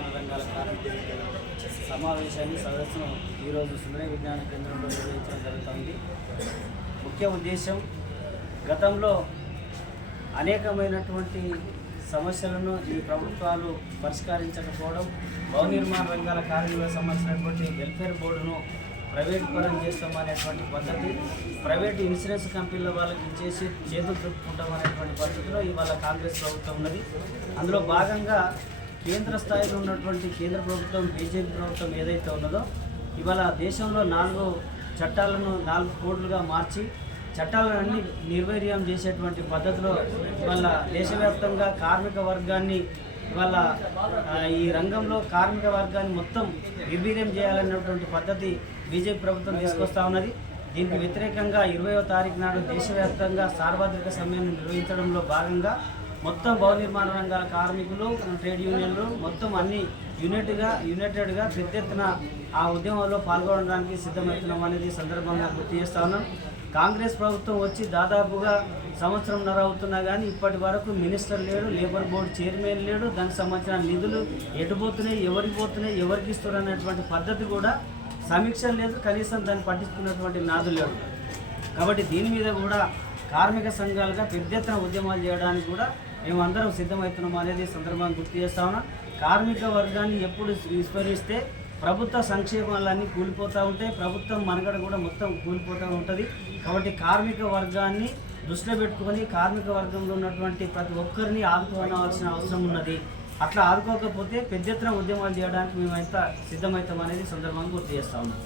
నిర్మాణ రంగాల కార్మికుల సమావేశాన్ని సదస్సును ఈరోజు సుందర విజ్ఞాన కేంద్రంలో నిర్వహించడం జరుగుతుంది. ముఖ్య ఉద్దేశం గతంలో అనేకమైనటువంటి సమస్యలను ఈ ప్రభుత్వాలు పరిష్కరించకపోవడం, భవన నిర్మాణ రంగాల కార్మికులకు సంబంధించినటువంటి వెల్ఫేర్ బోర్డును ప్రైవేట్ పరం చేస్తామనేటువంటి పద్ధతి, ప్రైవేట్ ఇన్సూరెన్స్ కంపెనీల వాళ్ళకి ఇచ్చేసి చేతులు దుప్పుకుంటాం అనేటువంటి పద్ధతిలో ఇవాళ కాంగ్రెస్ ప్రభుత్వం ఉన్నది. అందులో భాగంగా కేంద్ర స్థాయిలో ఉన్నటువంటి కేంద్ర ప్రభుత్వం, బీజేపీ ప్రభుత్వం ఏదైతే ఉన్నదో ఇవాళ దేశంలో 4 చట్టాలను 4 కోడ్లుగా మార్చి చట్టాలన్నీ నిర్వీర్యం చేసేటువంటి పద్ధతిలో ఇవాళ దేశవ్యాప్తంగా కార్మిక వర్గాన్ని ఇవాళ ఈ రంగంలో కార్మిక వర్గాన్ని మొత్తం నిర్వీర్యం చేయాలన్నటువంటి పద్ధతి బీజేపీ ప్రభుత్వం తీసుకొస్తా ఉన్నది. దీనికి వ్యతిరేకంగా 20వ తారీఖు నాడు దేశవ్యాప్తంగా సార్వత్రిక సమ్మెను నిర్వహించడంలో భాగంగా మొత్తం భవన నిర్మాణ రంగాల కార్మికులు, ట్రేడ్ యూనియన్లు మొత్తం అన్ని యునైటెడ్గా పెద్ద ఎత్తున ఆ ఉద్యమంలో పాల్గొనడానికి సిద్ధమవుతున్నాం అనేది సందర్భంగా గుర్తు చేస్తా ఉన్నాం. కాంగ్రెస్ ప్రభుత్వం వచ్చి దాదాపుగా సంవత్సరంన్నర అవుతున్నా కానీ ఇప్పటి వరకు మినిస్టర్ లేడు, లేబర్ బోర్డు చైర్మన్ లేడు, దానికి సంబంధించిన నిధులు ఎటుపోతున్నాయి, ఎవరికి పోతున్నాయి, ఎవరికి ఇస్తారు అనేటువంటి పద్ధతి కూడా సమీక్ష లేదు, కనీసం దాన్ని పట్టించుకున్నటువంటి నాదు లేడు. కాబట్టి దీని మీద కూడా కార్మిక సంఘాలుగా పెద్ద ఎత్తున ఉద్యమాలు చేయడానికి కూడా మేమందరం సిద్ధమవుతున్నాం అనేది సందర్భంగా గుర్తు చేస్తా ఉన్నాం. కార్మిక వర్గాన్ని ఎప్పుడు విస్మరిస్తే ప్రభుత్వ సంక్షేమాలన్నీ కూలిపోతూ ఉంటాయి, ప్రభుత్వం మనగడ కూడా మొత్తం కూలిపోతూ ఉంటుంది. కాబట్టి కార్మిక వర్గాన్ని దృష్టిలో పెట్టుకొని కార్మిక వర్గంలో ఉన్నటువంటి ప్రతి ఒక్కరిని ఆదుకోవాల్సిన అవసరం ఉన్నది. అట్లా ఆదుకోకపోతే పెద్ద ఎత్తున ఉద్యమాలు చేయడానికి మేమైతే సిద్ధమవుతాం అనేది సందర్భంగా గుర్తు చేస్తా ఉన్నాం.